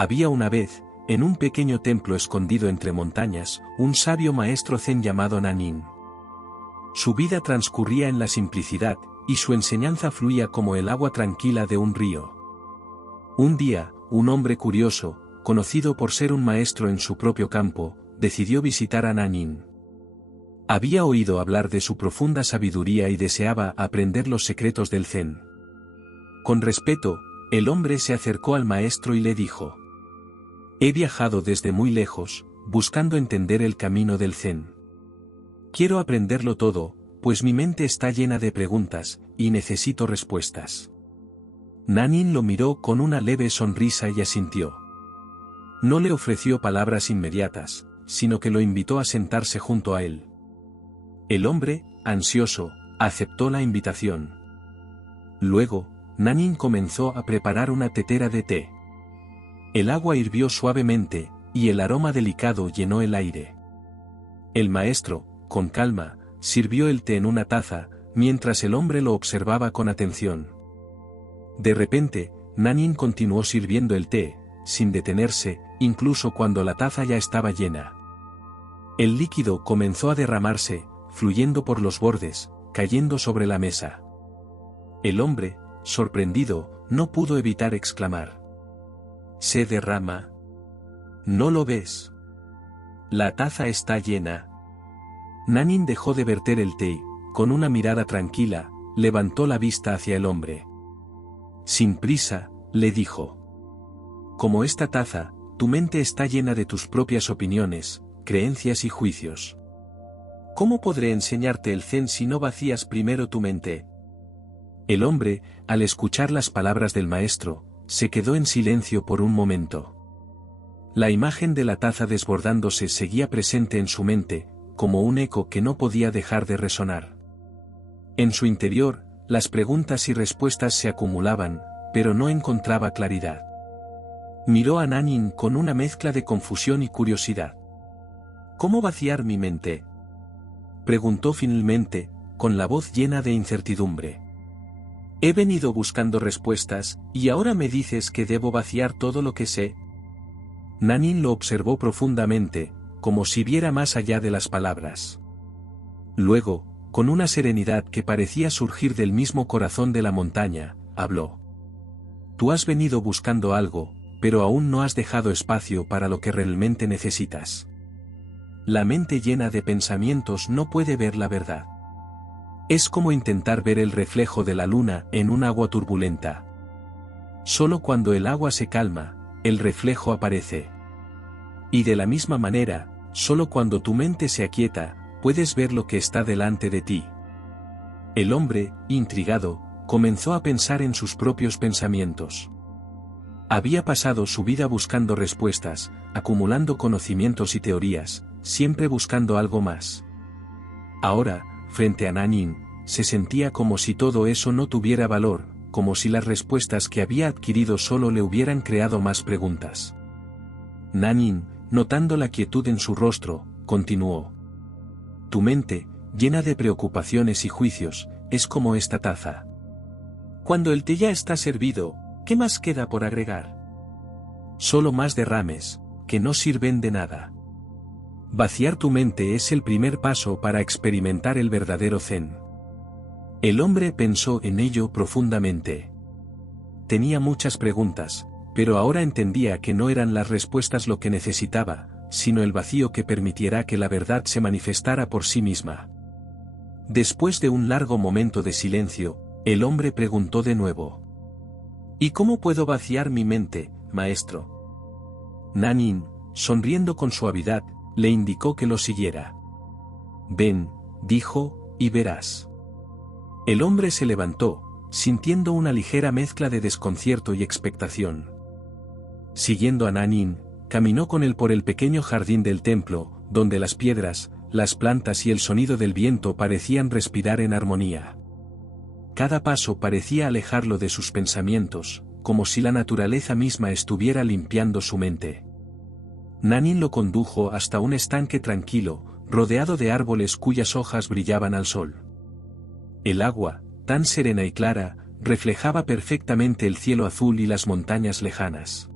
Había una vez, en un pequeño templo escondido entre montañas, un sabio maestro zen llamado Nanin. Su vida transcurría en la simplicidad, y su enseñanza fluía como el agua tranquila de un río. Un día, un hombre curioso, conocido por ser un maestro en su propio campo, decidió visitar a Nanin. Había oído hablar de su profunda sabiduría y deseaba aprender los secretos del zen. Con respeto, el hombre se acercó al maestro y le dijo: «He viajado desde muy lejos, buscando entender el camino del zen. Quiero aprenderlo todo, pues mi mente está llena de preguntas, y necesito respuestas». Nanin lo miró con una leve sonrisa y asintió. No le ofreció palabras inmediatas, sino que lo invitó a sentarse junto a él. El hombre, ansioso, aceptó la invitación. Luego, Nanin comenzó a preparar una tetera de té. El agua hirvió suavemente, y el aroma delicado llenó el aire. El maestro, con calma, sirvió el té en una taza, mientras el hombre lo observaba con atención. De repente, Nanin continuó sirviendo el té, sin detenerse, incluso cuando la taza ya estaba llena. El líquido comenzó a derramarse, fluyendo por los bordes, cayendo sobre la mesa. El hombre, sorprendido, no pudo evitar exclamar: «¿Se derrama? ¿No lo ves? La taza está llena». Nanin dejó de verter el té, con una mirada tranquila, levantó la vista hacia el hombre. Sin prisa, le dijo: «Como esta taza, tu mente está llena de tus propias opiniones, creencias y juicios. ¿Cómo podré enseñarte el zen si no vacías primero tu mente?». El hombre, al escuchar las palabras del maestro, se quedó en silencio por un momento. La imagen de la taza desbordándose seguía presente en su mente, como un eco que no podía dejar de resonar. En su interior, las preguntas y respuestas se acumulaban, pero no encontraba claridad. Miró a Nanin con una mezcla de confusión y curiosidad. «¿Cómo vaciar mi mente?», preguntó finalmente, con la voz llena de incertidumbre. «He venido buscando respuestas, y ahora me dices que debo vaciar todo lo que sé». Nanin lo observó profundamente, como si viera más allá de las palabras. Luego, con una serenidad que parecía surgir del mismo corazón de la montaña, habló: «Tú has venido buscando algo, pero aún no has dejado espacio para lo que realmente necesitas. La mente llena de pensamientos no puede ver la verdad. Es como intentar ver el reflejo de la luna en un agua turbulenta. Solo cuando el agua se calma, el reflejo aparece. Y de la misma manera, solo cuando tu mente se aquieta, puedes ver lo que está delante de ti». El hombre, intrigado, comenzó a pensar en sus propios pensamientos. Había pasado su vida buscando respuestas, acumulando conocimientos y teorías, siempre buscando algo más. Ahora, frente a Nanin, se sentía como si todo eso no tuviera valor, como si las respuestas que había adquirido solo le hubieran creado más preguntas. Nanin, notando la quietud en su rostro, continuó: «Tu mente, llena de preocupaciones y juicios, es como esta taza. Cuando el té ya está servido, ¿qué más queda por agregar? Solo más derrames, que no sirven de nada. Vaciar tu mente es el primer paso para experimentar el verdadero zen». El hombre pensó en ello profundamente. Tenía muchas preguntas, pero ahora entendía que no eran las respuestas lo que necesitaba, sino el vacío que permitiera que la verdad se manifestara por sí misma. Después de un largo momento de silencio, el hombre preguntó de nuevo: «¿Y cómo puedo vaciar mi mente, maestro?». Nanin, sonriendo con suavidad, le indicó que lo siguiera. «Ven», dijo, «y verás». El hombre se levantó, sintiendo una ligera mezcla de desconcierto y expectación. Siguiendo a Nanin, caminó con él por el pequeño jardín del templo, donde las piedras, las plantas y el sonido del viento parecían respirar en armonía. Cada paso parecía alejarlo de sus pensamientos, como si la naturaleza misma estuviera limpiando su mente. Nanin lo condujo hasta un estanque tranquilo, rodeado de árboles cuyas hojas brillaban al sol. El agua, tan serena y clara, reflejaba perfectamente el cielo azul y las montañas lejanas.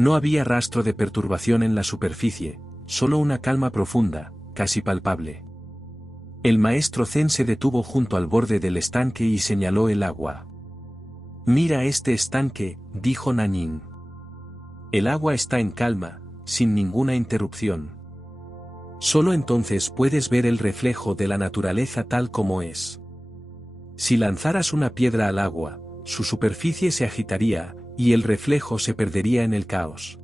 No había rastro de perturbación en la superficie, solo una calma profunda, casi palpable. El maestro Zen se detuvo junto al borde del estanque y señaló el agua. «Mira este estanque», dijo Nannin. «El agua está en calma, sin ninguna interrupción. Solo entonces puedes ver el reflejo de la naturaleza tal como es. Si lanzaras una piedra al agua, su superficie se agitaría, y el reflejo se perdería en el caos.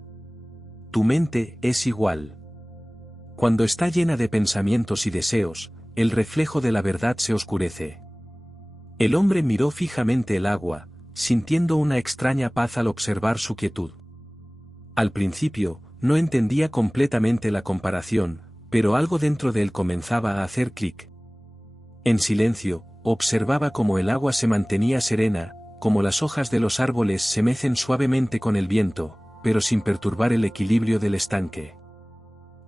Tu mente es igual. Cuando está llena de pensamientos y deseos, el reflejo de la verdad se oscurece». El hombre miró fijamente el agua, sintiendo una extraña paz al observar su quietud. Al principio, no entendía completamente la comparación, pero algo dentro de él comenzaba a hacer clic. En silencio, observaba cómo el agua se mantenía serena, como las hojas de los árboles se mecen suavemente con el viento, pero sin perturbar el equilibrio del estanque.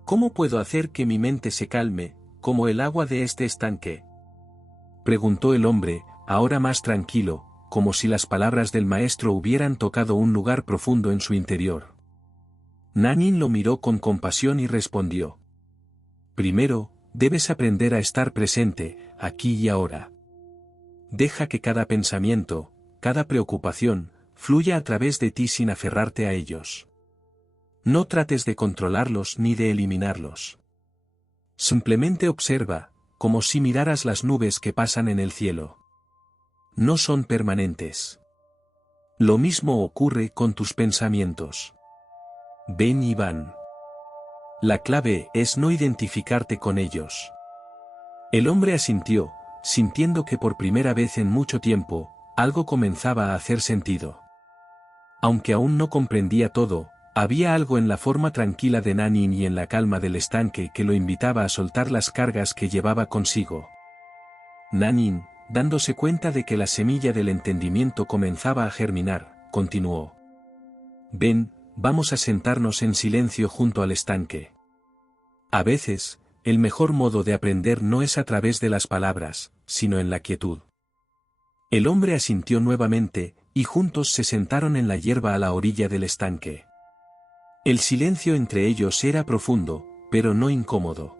«¿Cómo puedo hacer que mi mente se calme, como el agua de este estanque?», preguntó el hombre, ahora más tranquilo, como si las palabras del maestro hubieran tocado un lugar profundo en su interior. Nannin lo miró con compasión y respondió: «Primero, debes aprender a estar presente, aquí y ahora. Deja que cada pensamiento, cada preocupación, fluya a través de ti sin aferrarte a ellos. No trates de controlarlos ni de eliminarlos. Simplemente observa, como si miraras las nubes que pasan en el cielo. No son permanentes. Lo mismo ocurre con tus pensamientos. Ven y van. La clave es no identificarte con ellos». El hombre asintió, sintiendo que por primera vez en mucho tiempo, algo comenzaba a hacer sentido. Aunque aún no comprendía todo, había algo en la forma tranquila de Nannin y en la calma del estanque que lo invitaba a soltar las cargas que llevaba consigo. Nannin, dándose cuenta de que la semilla del entendimiento comenzaba a germinar, continuó: «Ven, vamos a sentarnos en silencio junto al estanque. A veces, el mejor modo de aprender no es a través de las palabras, sino en la quietud». El hombre asintió nuevamente, y juntos se sentaron en la hierba a la orilla del estanque. El silencio entre ellos era profundo, pero no incómodo.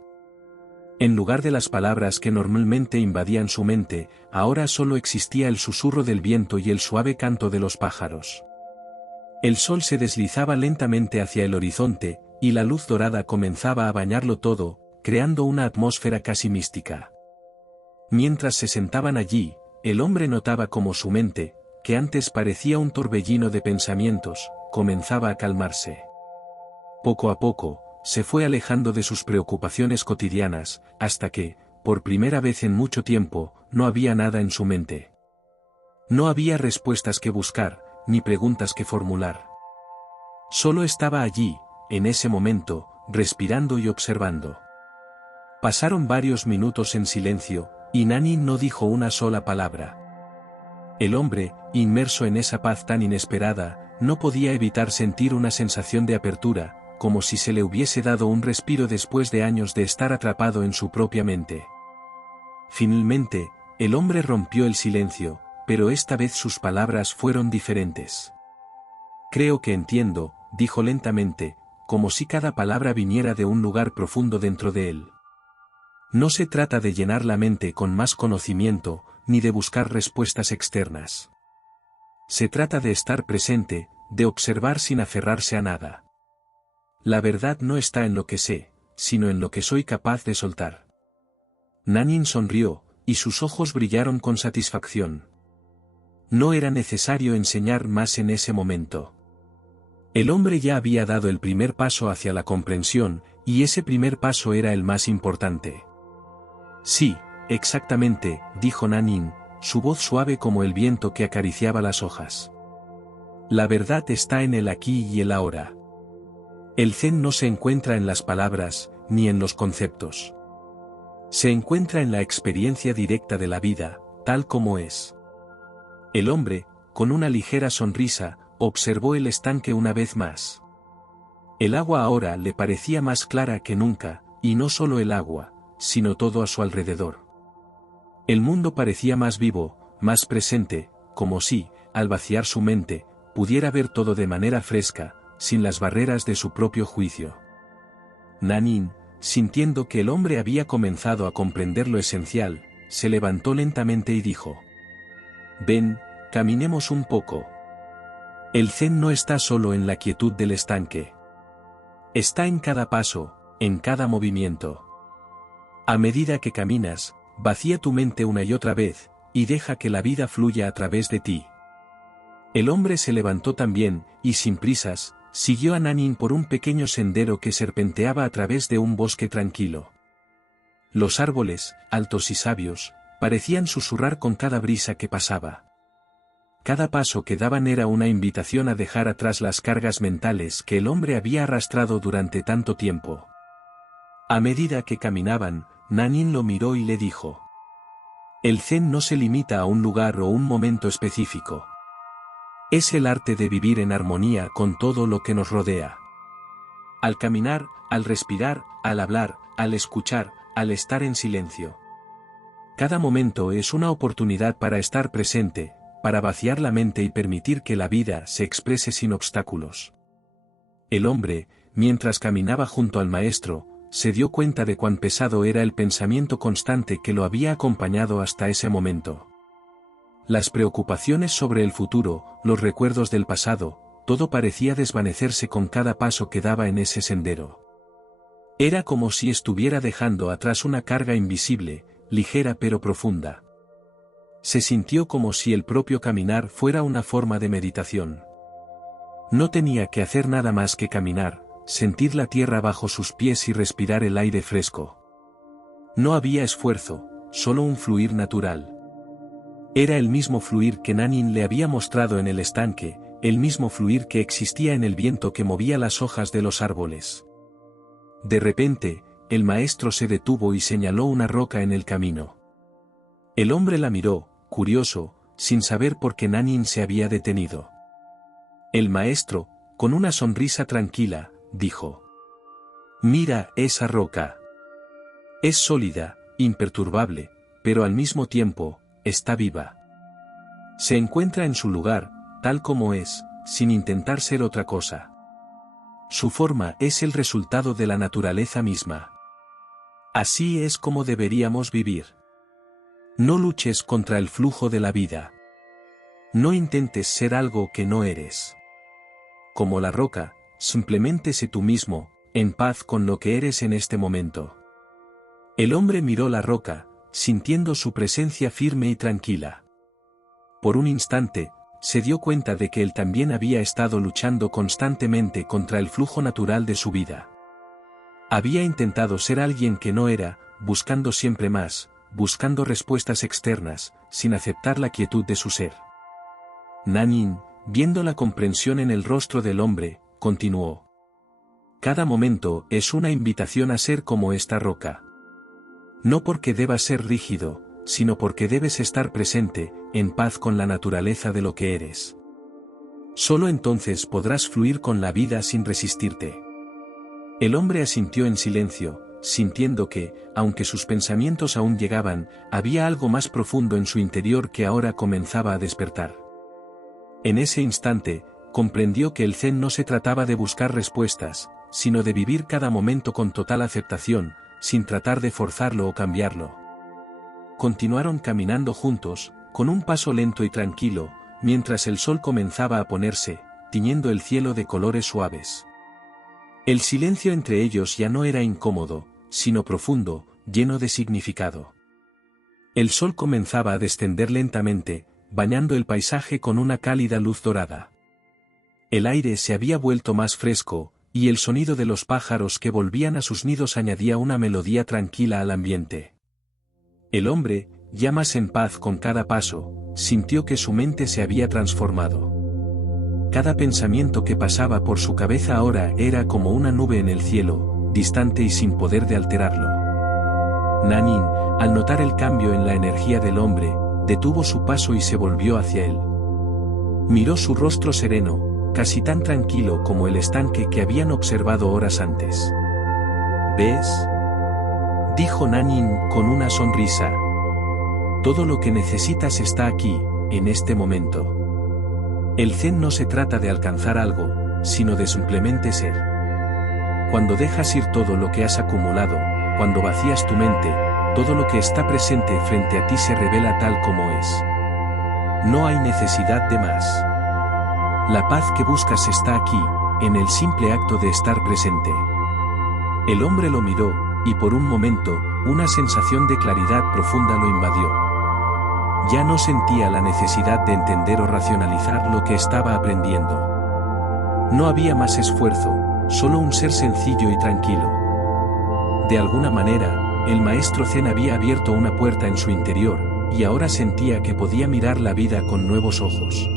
En lugar de las palabras que normalmente invadían su mente, ahora solo existía el susurro del viento y el suave canto de los pájaros. El sol se deslizaba lentamente hacia el horizonte, y la luz dorada comenzaba a bañarlo todo, creando una atmósfera casi mística. Mientras se sentaban allí, el hombre notaba cómo su mente, que antes parecía un torbellino de pensamientos, comenzaba a calmarse. Poco a poco, se fue alejando de sus preocupaciones cotidianas, hasta que, por primera vez en mucho tiempo, no había nada en su mente. No había respuestas que buscar, ni preguntas que formular. Solo estaba allí, en ese momento, respirando y observando. Pasaron varios minutos en silencio, y Nannin no dijo una sola palabra. El hombre, inmerso en esa paz tan inesperada, no podía evitar sentir una sensación de apertura, como si se le hubiese dado un respiro después de años de estar atrapado en su propia mente. Finalmente, el hombre rompió el silencio, pero esta vez sus palabras fueron diferentes. «Creo que entiendo», dijo lentamente, como si cada palabra viniera de un lugar profundo dentro de él. No se trata de llenar la mente con más conocimiento, ni de buscar respuestas externas. Se trata de estar presente, de observar sin aferrarse a nada. La verdad no está en lo que sé, sino en lo que soy capaz de soltar. Nannin sonrió, y sus ojos brillaron con satisfacción. No era necesario enseñar más en ese momento. El hombre ya había dado el primer paso hacia la comprensión, y ese primer paso era el más importante. «Sí, exactamente», dijo Nannin, su voz suave como el viento que acariciaba las hojas. «La verdad está en el aquí y el ahora. El Zen no se encuentra en las palabras, ni en los conceptos. Se encuentra en la experiencia directa de la vida, tal como es». El hombre, con una ligera sonrisa, observó el estanque una vez más. El agua ahora le parecía más clara que nunca, y no solo el agua, sino todo a su alrededor. El mundo parecía más vivo, más presente, como si, al vaciar su mente, pudiera ver todo de manera fresca, sin las barreras de su propio juicio. Nanin, sintiendo que el hombre había comenzado a comprender lo esencial, se levantó lentamente y dijo: «Ven, caminemos un poco». El Zen no está solo en la quietud del estanque. Está en cada paso, en cada movimiento. A medida que caminas, vacía tu mente una y otra vez, y deja que la vida fluya a través de ti. El hombre se levantó también, y sin prisas, siguió a Nanin por un pequeño sendero que serpenteaba a través de un bosque tranquilo. Los árboles, altos y sabios, parecían susurrar con cada brisa que pasaba. Cada paso que daban era una invitación a dejar atrás las cargas mentales que el hombre había arrastrado durante tanto tiempo. A medida que caminaban, Nanin lo miró y le dijo: «El Zen no se limita a un lugar o un momento específico. Es el arte de vivir en armonía con todo lo que nos rodea. Al caminar, al respirar, al hablar, al escuchar, al estar en silencio. Cada momento es una oportunidad para estar presente, para vaciar la mente y permitir que la vida se exprese sin obstáculos». El hombre, mientras caminaba junto al maestro, se dio cuenta de cuán pesado era el pensamiento constante que lo había acompañado hasta ese momento. Las preocupaciones sobre el futuro, los recuerdos del pasado, todo parecía desvanecerse con cada paso que daba en ese sendero. Era como si estuviera dejando atrás una carga invisible, ligera pero profunda. Se sintió como si el propio caminar fuera una forma de meditación. No tenía que hacer nada más que caminar, sentir la tierra bajo sus pies y respirar el aire fresco. No había esfuerzo, solo un fluir natural. Era el mismo fluir que Nanin le había mostrado en el estanque, el mismo fluir que existía en el viento que movía las hojas de los árboles. De repente, el maestro se detuvo y señaló una roca en el camino. El hombre la miró, curioso, sin saber por qué Nanin se había detenido. El maestro, con una sonrisa tranquila, dijo: «Mira esa roca. Es sólida, imperturbable, pero al mismo tiempo, está viva. Se encuentra en su lugar, tal como es, sin intentar ser otra cosa. Su forma es el resultado de la naturaleza misma. Así es como deberíamos vivir. No luches contra el flujo de la vida. No intentes ser algo que no eres. Como la roca, simplemente sé tú mismo, en paz con lo que eres en este momento». El hombre miró la roca, sintiendo su presencia firme y tranquila. Por un instante, se dio cuenta de que él también había estado luchando constantemente contra el flujo natural de su vida. Había intentado ser alguien que no era, buscando siempre más, buscando respuestas externas, sin aceptar la quietud de su ser. Nanin, viendo la comprensión en el rostro del hombre, continuó: «Cada momento es una invitación a ser como esta roca. No porque debas ser rígido, sino porque debes estar presente, en paz con la naturaleza de lo que eres. Solo entonces podrás fluir con la vida sin resistirte». El hombre asintió en silencio, sintiendo que, aunque sus pensamientos aún llegaban, había algo más profundo en su interior que ahora comenzaba a despertar. En ese instante, comprendió que el Zen no se trataba de buscar respuestas, sino de vivir cada momento con total aceptación, sin tratar de forzarlo o cambiarlo. Continuaron caminando juntos, con un paso lento y tranquilo, mientras el sol comenzaba a ponerse, tiñendo el cielo de colores suaves. El silencio entre ellos ya no era incómodo, sino profundo, lleno de significado. El sol comenzaba a descender lentamente, bañando el paisaje con una cálida luz dorada. El aire se había vuelto más fresco, y el sonido de los pájaros que volvían a sus nidos añadía una melodía tranquila al ambiente. El hombre, ya más en paz con cada paso, sintió que su mente se había transformado. Cada pensamiento que pasaba por su cabeza ahora era como una nube en el cielo, distante y sin poder de alterarlo. Nanin, al notar el cambio en la energía del hombre, detuvo su paso y se volvió hacia él. Miró su rostro sereno, casi tan tranquilo como el estanque que habían observado horas antes. «¿Ves?», dijo Nanin con una sonrisa. «Todo lo que necesitas está aquí, en este momento. El Zen no se trata de alcanzar algo, sino de simplemente ser. Cuando dejas ir todo lo que has acumulado, cuando vacías tu mente, todo lo que está presente frente a ti se revela tal como es. No hay necesidad de más. La paz que buscas está aquí, en el simple acto de estar presente. El hombre lo miró, y por un momento, una sensación de claridad profunda lo invadió. Ya no sentía la necesidad de entender o racionalizar lo que estaba aprendiendo. No había más esfuerzo, solo un ser sencillo y tranquilo. De alguna manera, el maestro Zen había abierto una puerta en su interior, y ahora sentía que podía mirar la vida con nuevos ojos.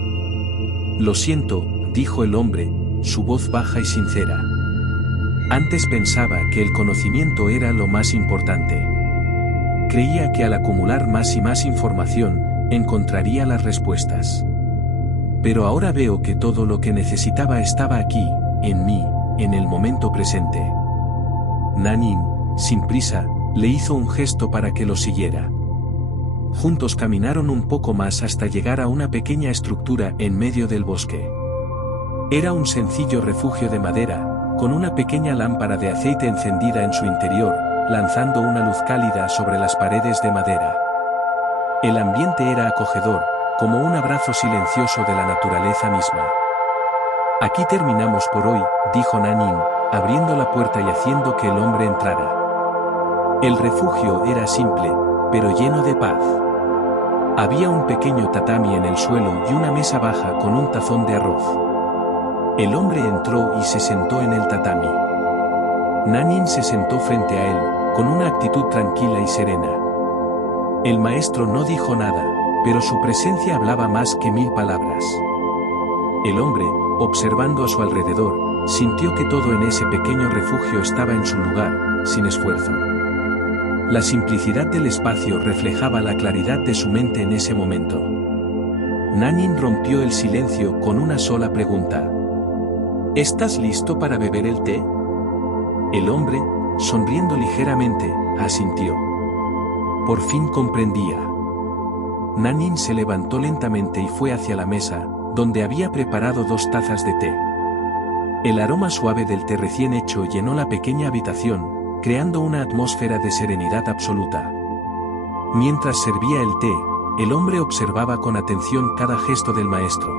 Lo siento, dijo el hombre, su voz baja y sincera. Antes pensaba que el conocimiento era lo más importante. Creía que al acumular más y más información, encontraría las respuestas. Pero ahora veo que todo lo que necesitaba estaba aquí, en mí, en el momento presente. Nanin, sin prisa, le hizo un gesto para que lo siguiera. Juntos caminaron un poco más hasta llegar a una pequeña estructura en medio del bosque. Era un sencillo refugio de madera, con una pequeña lámpara de aceite encendida en su interior, lanzando una luz cálida sobre las paredes de madera. El ambiente era acogedor, como un abrazo silencioso de la naturaleza misma. Aquí terminamos por hoy, dijo Nanin, abriendo la puerta y haciendo que el hombre entrara. El refugio era simple, pero lleno de paz. Había un pequeño tatami en el suelo y una mesa baja con un tazón de arroz. El hombre entró y se sentó en el tatami. Nanin se sentó frente a él, con una actitud tranquila y serena. El maestro no dijo nada, pero su presencia hablaba más que 1000 palabras. El hombre, observando a su alrededor, sintió que todo en ese pequeño refugio estaba en su lugar, sin esfuerzo. La simplicidad del espacio reflejaba la claridad de su mente en ese momento. Nanin rompió el silencio con una sola pregunta. ¿Estás listo para beber el té? El hombre, sonriendo ligeramente, asintió. Por fin comprendía. Nanin se levantó lentamente y fue hacia la mesa, donde había preparado 2 tazas de té. El aroma suave del té recién hecho llenó la pequeña habitación, creando una atmósfera de serenidad absoluta. Mientras servía el té, el hombre observaba con atención cada gesto del maestro.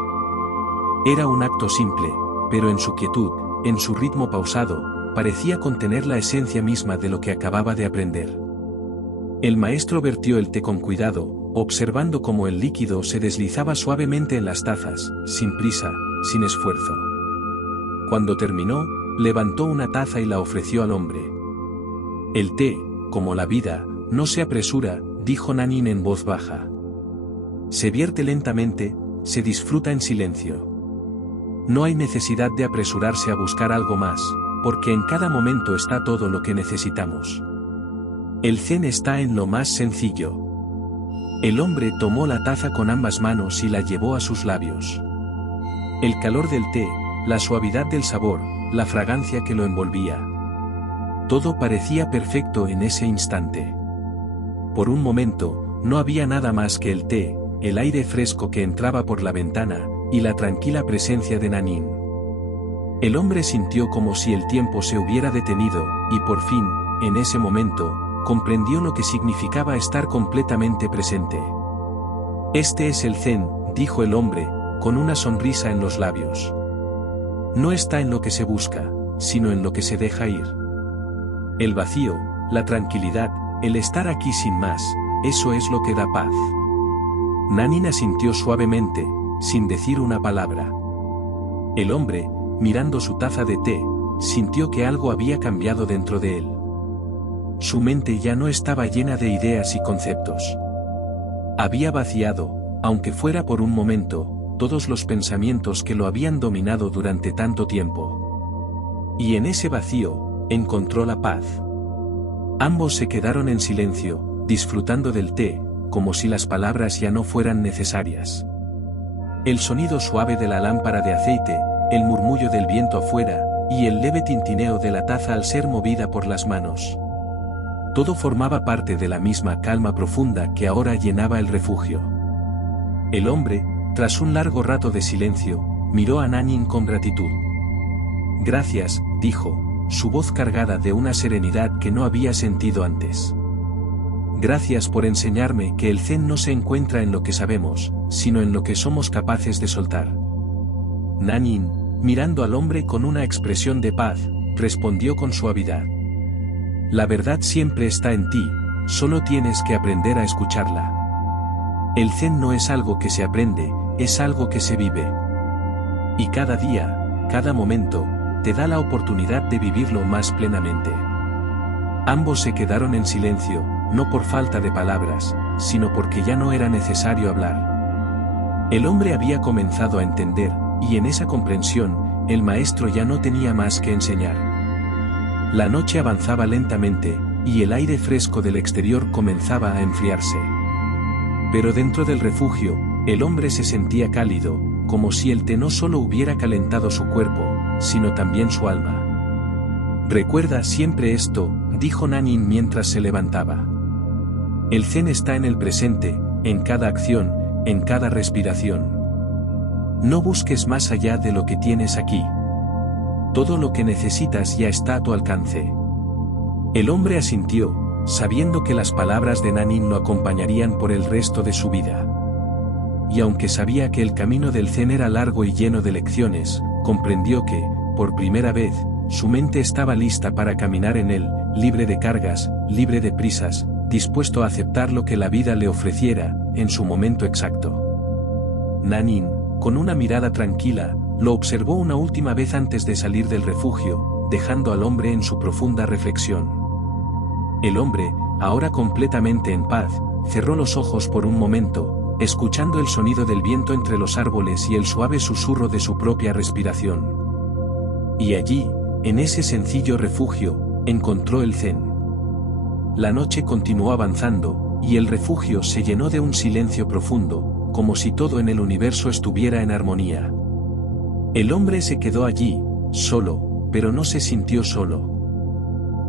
Era un acto simple, pero en su quietud, en su ritmo pausado, parecía contener la esencia misma de lo que acababa de aprender. El maestro vertió el té con cuidado, observando cómo el líquido se deslizaba suavemente en las tazas, sin prisa, sin esfuerzo. Cuando terminó, levantó una taza y la ofreció al hombre. El té, como la vida, no se apresura, dijo Nanin en voz baja. Se vierte lentamente, se disfruta en silencio. No hay necesidad de apresurarse a buscar algo más, porque en cada momento está todo lo que necesitamos. El Zen está en lo más sencillo. El hombre tomó la taza con ambas manos y la llevó a sus labios. El calor del té, la suavidad del sabor, la fragancia que lo envolvía. Todo parecía perfecto en ese instante. Por un momento, no había nada más que el té, el aire fresco que entraba por la ventana, y la tranquila presencia de Nanin. El hombre sintió como si el tiempo se hubiera detenido, y por fin, en ese momento, comprendió lo que significaba estar completamente presente. Este es el Zen, dijo el hombre, con una sonrisa en los labios. No está en lo que se busca, sino en lo que se deja ir. El vacío, la tranquilidad, el estar aquí sin más, eso es lo que da paz. Nanin asintió suavemente, sin decir una palabra. El hombre, mirando su taza de té, sintió que algo había cambiado dentro de él. Su mente ya no estaba llena de ideas y conceptos. Había vaciado, aunque fuera por un momento, todos los pensamientos que lo habían dominado durante tanto tiempo. Y en ese vacío, encontró la paz. Ambos se quedaron en silencio, disfrutando del té, como si las palabras ya no fueran necesarias. El sonido suave de la lámpara de aceite, el murmullo del viento afuera, y el leve tintineo de la taza al ser movida por las manos. Todo formaba parte de la misma calma profunda que ahora llenaba el refugio. El hombre, tras un largo rato de silencio, miró a Nanin con gratitud. Gracias, dijo, su voz cargada de una serenidad que no había sentido antes. Gracias por enseñarme que el Zen no se encuentra en lo que sabemos, sino en lo que somos capaces de soltar. Nanin, mirando al hombre con una expresión de paz, respondió con suavidad. La verdad siempre está en ti, solo tienes que aprender a escucharla. El Zen no es algo que se aprende, es algo que se vive. Y cada día, cada momento, te da la oportunidad de vivirlo más plenamente. Ambos se quedaron en silencio, no por falta de palabras, sino porque ya no era necesario hablar. El hombre había comenzado a entender, y en esa comprensión, el maestro ya no tenía más que enseñar. La noche avanzaba lentamente, y el aire fresco del exterior comenzaba a enfriarse. Pero dentro del refugio, el hombre se sentía cálido, como si el té no solo hubiera calentado su cuerpo, sino también su alma. Recuerda siempre esto, dijo Nanin mientras se levantaba. El Zen está en el presente, en cada acción, en cada respiración. No busques más allá de lo que tienes aquí. Todo lo que necesitas ya está a tu alcance. El hombre asintió, sabiendo que las palabras de Nanin lo acompañarían por el resto de su vida. Y aunque sabía que el camino del Zen era largo y lleno de lecciones, comprendió que, por primera vez, su mente estaba lista para caminar en él, libre de cargas, libre de prisas, dispuesto a aceptar lo que la vida le ofreciera, en su momento exacto. Nanin, con una mirada tranquila, lo observó una última vez antes de salir del refugio, dejando al hombre en su profunda reflexión. El hombre, ahora completamente en paz, cerró los ojos por un momento, escuchando el sonido del viento entre los árboles y el suave susurro de su propia respiración. Y allí, en ese sencillo refugio, encontró el Zen. La noche continuó avanzando, y el refugio se llenó de un silencio profundo, como si todo en el universo estuviera en armonía. El hombre se quedó allí, solo, pero no se sintió solo.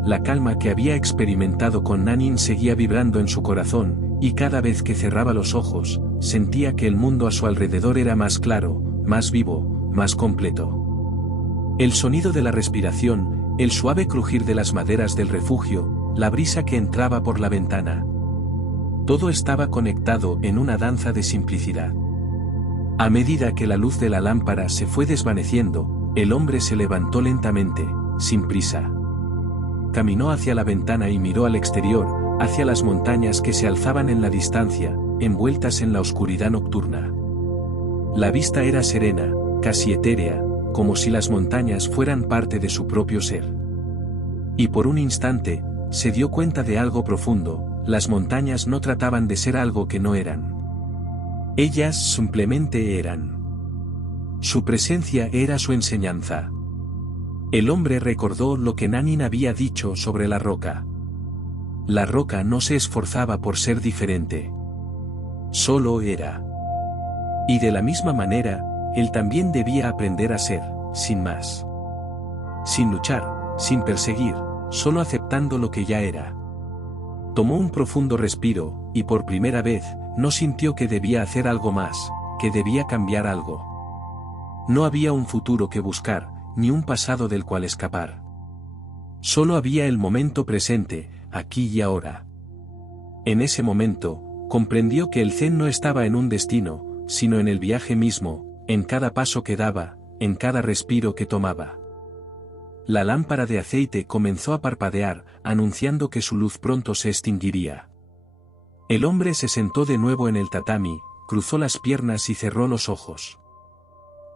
La calma que había experimentado con Nanin seguía vibrando en su corazón, y cada vez que cerraba los ojos, sentía que el mundo a su alrededor era más claro, más vivo, más completo. El sonido de la respiración, el suave crujir de las maderas del refugio, la brisa que entraba por la ventana. Todo estaba conectado en una danza de simplicidad. A medida que la luz de la lámpara se fue desvaneciendo, el hombre se levantó lentamente, sin prisa. Caminó hacia la ventana y miró al exterior, hacia las montañas que se alzaban en la distancia, envueltas en la oscuridad nocturna. La vista era serena, casi etérea, como si las montañas fueran parte de su propio ser. Y por un instante, se dio cuenta de algo profundo: las montañas no trataban de ser algo que no eran. Ellas simplemente eran. Su presencia era su enseñanza. El hombre recordó lo que Nanin había dicho sobre la roca. La roca no se esforzaba por ser diferente. Solo era. Y de la misma manera, él también debía aprender a ser, sin más. Sin luchar, sin perseguir, solo aceptando lo que ya era. Tomó un profundo respiro, y por primera vez, no sintió que debía hacer algo más, que debía cambiar algo. No había un futuro que buscar, ni un pasado del cual escapar. Solo había el momento presente, aquí y ahora. En ese momento, comprendió que el Zen no estaba en un destino, sino en el viaje mismo, en cada paso que daba, en cada respiro que tomaba. La lámpara de aceite comenzó a parpadear, anunciando que su luz pronto se extinguiría. El hombre se sentó de nuevo en el tatami, cruzó las piernas y cerró los ojos.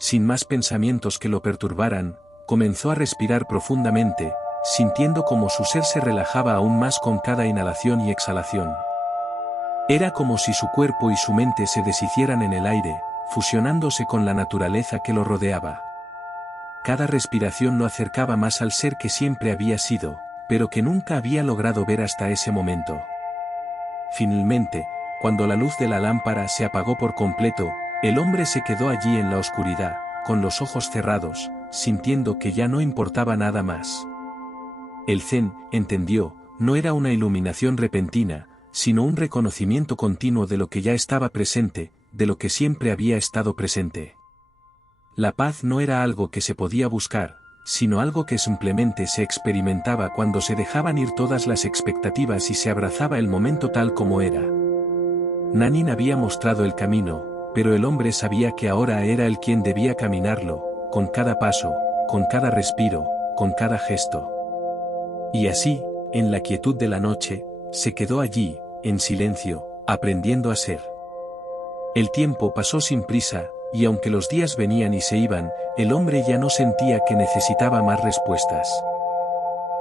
Sin más pensamientos que lo perturbaran, comenzó a respirar profundamente, sintiendo como su ser se relajaba aún más con cada inhalación y exhalación. Era como si su cuerpo y su mente se deshicieran en el aire, fusionándose con la naturaleza que lo rodeaba. Cada respiración lo acercaba más al ser que siempre había sido, pero que nunca había logrado ver hasta ese momento. Finalmente, cuando la luz de la lámpara se apagó por completo, el hombre se quedó allí en la oscuridad, con los ojos cerrados, sintiendo que ya no importaba nada más. El Zen, entendió, no era una iluminación repentina, sino un reconocimiento continuo de lo que ya estaba presente, de lo que siempre había estado presente. La paz no era algo que se podía buscar, sino algo que simplemente se experimentaba cuando se dejaban ir todas las expectativas y se abrazaba el momento tal como era. Nanin había mostrado el camino, pero el hombre sabía que ahora era él quien debía caminarlo, con cada paso, con cada respiro, con cada gesto. Y así, en la quietud de la noche, se quedó allí, en silencio, aprendiendo a ser. El tiempo pasó sin prisa, y aunque los días venían y se iban, el hombre ya no sentía que necesitaba más respuestas.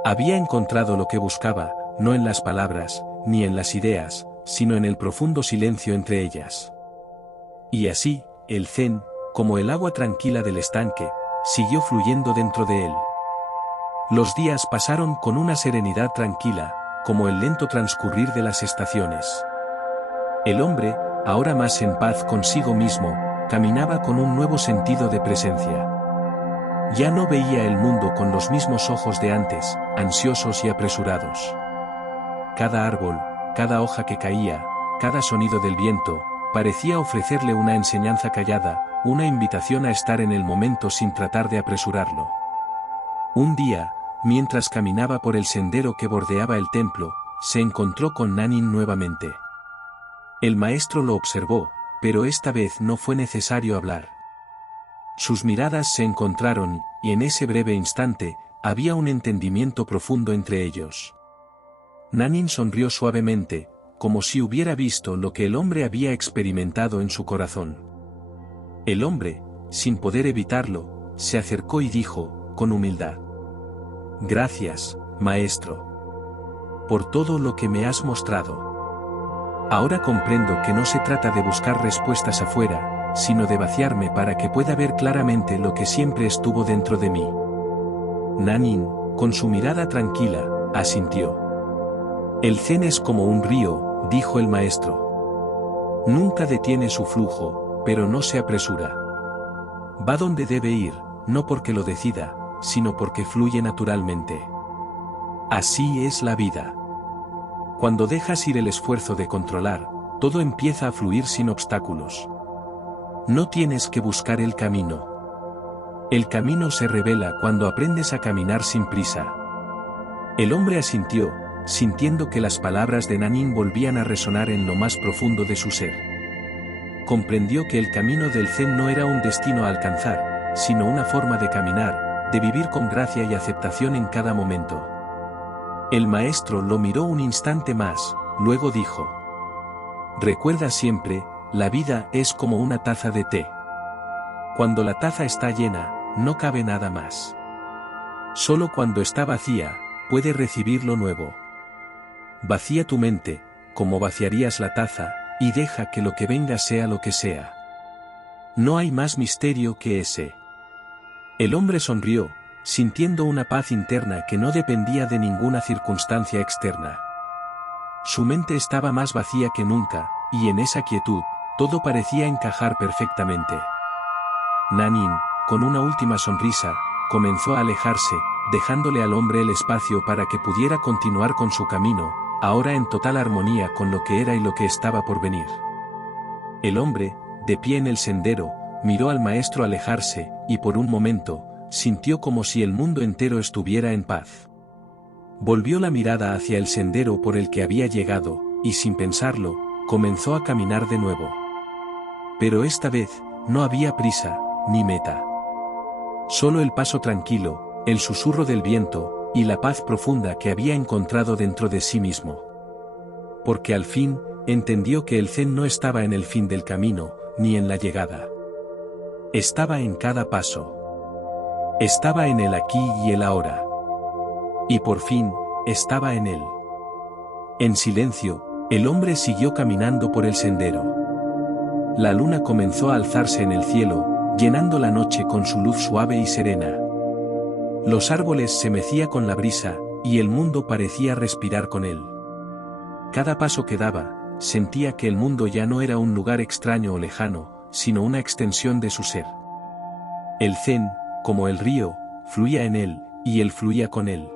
Había encontrado lo que buscaba, no en las palabras, ni en las ideas, sino en el profundo silencio entre ellas. Y así, el zen, como el agua tranquila del estanque, siguió fluyendo dentro de él. Los días pasaron con una serenidad tranquila, como el lento transcurrir de las estaciones. El hombre, ahora más en paz consigo mismo, caminaba con un nuevo sentido de presencia. Ya no veía el mundo con los mismos ojos de antes, ansiosos y apresurados. Cada árbol, cada hoja que caía, cada sonido del viento, parecía ofrecerle una enseñanza callada, una invitación a estar en el momento sin tratar de apresurarlo. Un día, mientras caminaba por el sendero que bordeaba el templo, se encontró con Nanin nuevamente. El maestro lo observó, pero esta vez no fue necesario hablar. Sus miradas se encontraron, y en ese breve instante, había un entendimiento profundo entre ellos. Nanin sonrió suavemente, como si hubiera visto lo que el hombre había experimentado en su corazón. El hombre, sin poder evitarlo, se acercó y dijo, con humildad: «Gracias, maestro, por todo lo que me has mostrado. Ahora comprendo que no se trata de buscar respuestas afuera, sino de vaciarme para que pueda ver claramente lo que siempre estuvo dentro de mí». Nanin, con su mirada tranquila, asintió. «El zen es como un río», dijo el maestro. «Nunca detiene su flujo, pero no se apresura. Va donde debe ir, no porque lo decida, sino porque fluye naturalmente. Así es la vida. Cuando dejas ir el esfuerzo de controlar, todo empieza a fluir sin obstáculos. No tienes que buscar el camino. El camino se revela cuando aprendes a caminar sin prisa». El hombre asintió, sintiendo que las palabras de Nanin volvían a resonar en lo más profundo de su ser. Comprendió que el camino del zen no era un destino a alcanzar, sino una forma de caminar, de vivir con gracia y aceptación en cada momento. El maestro lo miró un instante más, luego dijo: «Recuerda siempre, la vida es como una taza de té. Cuando la taza está llena, no cabe nada más. Solo cuando está vacía, puede recibir lo nuevo. Vacía tu mente, como vaciarías la taza, y deja que lo que venga sea lo que sea. No hay más misterio que ese». El hombre sonrió, sintiendo una paz interna que no dependía de ninguna circunstancia externa. Su mente estaba más vacía que nunca, y en esa quietud, todo parecía encajar perfectamente. Nanin, con una última sonrisa, comenzó a alejarse, dejándole al hombre el espacio para que pudiera continuar con su camino, ahora en total armonía con lo que era y lo que estaba por venir. El hombre, de pie en el sendero, miró al maestro alejarse, y por un momento, sintió como si el mundo entero estuviera en paz. Volvió la mirada hacia el sendero por el que había llegado, y sin pensarlo, comenzó a caminar de nuevo. Pero esta vez, no había prisa, ni meta. Solo el paso tranquilo, el susurro del viento, y la paz profunda que había encontrado dentro de sí mismo. Porque al fin, entendió que el zen no estaba en el fin del camino, ni en la llegada. Estaba en cada paso. Estaba en el aquí y el ahora. Y por fin, estaba en él. En silencio, el hombre siguió caminando por el sendero. La luna comenzó a alzarse en el cielo, llenando la noche con su luz suave y serena. Los árboles se mecían con la brisa, y el mundo parecía respirar con él. Cada paso que daba, sentía que el mundo ya no era un lugar extraño o lejano, sino una extensión de su ser. El zen, como el río, fluía en él, y él fluía con él.